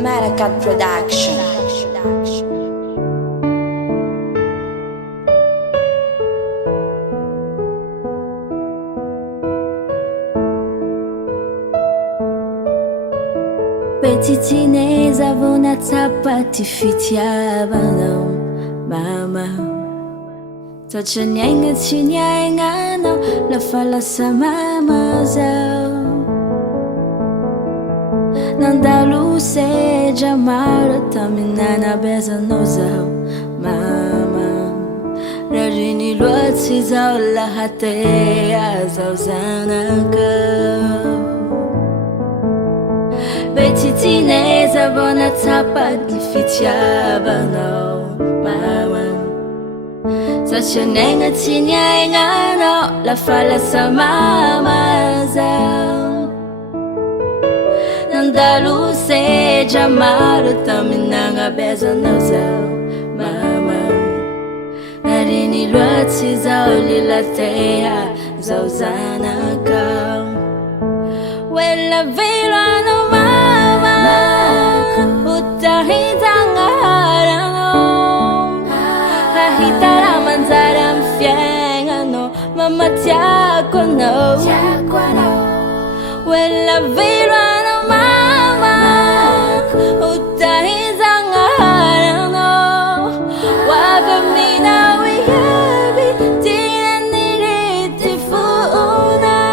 Maracat Production. Petitineza avona tsapati fitiavanao mama toatra ny aigna tsy ny aignanao lafa lasa mama zao nandalo sedra maro taminanabezanao zao mama rariny loatsy zao lahatea zao zanakao Petitineza avona tsapati fitiavanao mama satria ny aigna tsy ny aignanao lafa lasa mama zao nandalo sedra maro taminanabezanao zao mama nariny loatsy zao lilatea zao zanakao wela velo anao mama utahitanga haranao hahitara manjary amy fiaignanao mama tiako anao wela velo anao mama utahitanga haranao wava minao iaby tianirity fonao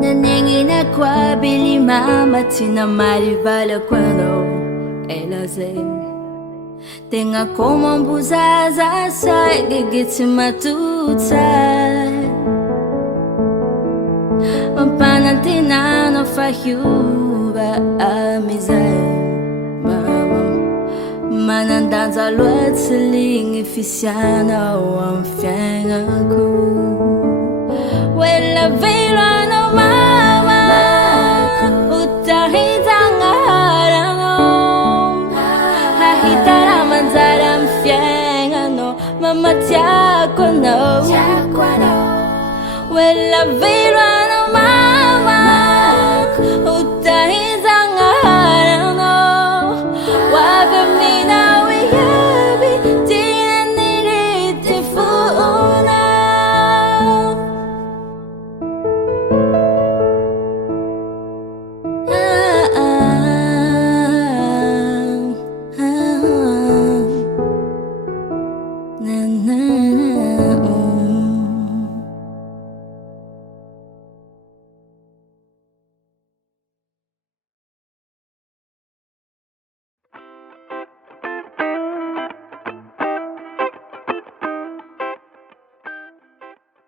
nanengina kwa bili mama tina marivalako anao ela zay tegna komambozaza say gigitsy matotsay mampanantenanao fahiova amizay mama manandanja loatsy ligny fisianao amy fiaignako wela velo anao mama utahitanga haranao hahitara manjary amy fiaignanao mama tiako anao wela velo